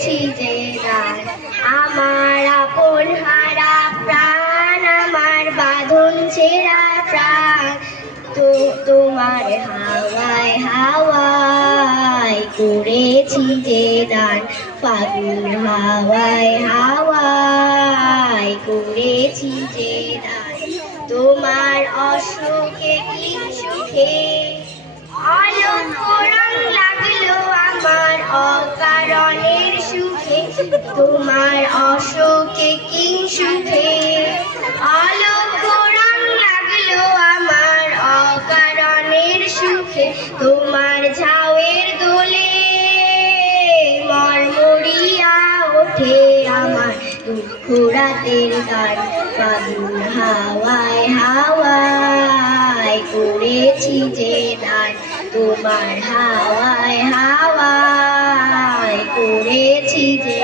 পেয়েছি যে আমার আপন হারা প্রাণ, আমার বাঁধন ছেঁড়া প্রাণ। তো তোমার হাওয়ায় হাওয়ায় করেছি যে দান ফাগুন হাওয়ায় হাওয়ায় করেছি যে দান। তোমার অসুখে কি সুখে তোমার অশোকে কি সুখে আলোক রং লাগল আমার অকারণের সুখে। তোমার ঝাউয়ের দোলে মরমরিয়া ওঠে আমার। দুঃখ গান ফাগুন হাওয়ায় হাওয়ায় করেছি যে দান তোমার হাওয়ায় হাওয়ায় করেছি যে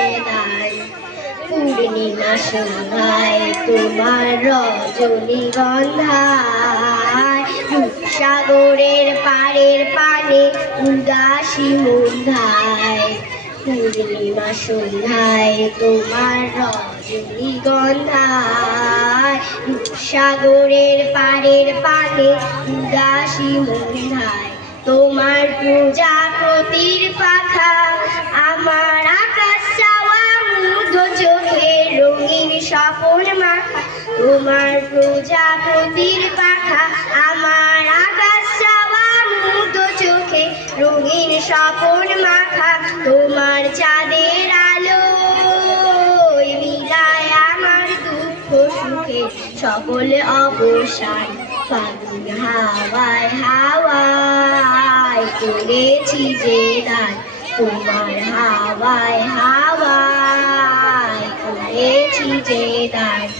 পূর্ণিমা সন্ধ্যায় তোমার রজনী গন্ধায় রূপসাগরের পাড়ের পানে উদাসী মন্ধায়, পূর্ণিমা সন্ধ্যায়, তোমার রজনী গন্ধায় রূপসাগরের পাড়ের পানে উদাসী মন্ধায়, তোমার প্রজাপতির পাখা স্বপন মাখা, তোমার প্রজাপতির পাখা, আমার আকাশ মুগ্ধ চোখে রঙিন স্বপন মাখা, তোমার চাঁদের আলো মিলায় আমার দুঃখ সুখে সকল অবসান। ফাগুন হাওয়ায় হাওয়ায় করেছি যে দান, তোমার হাওয়ায় হাওয়ায় করেছি যে দান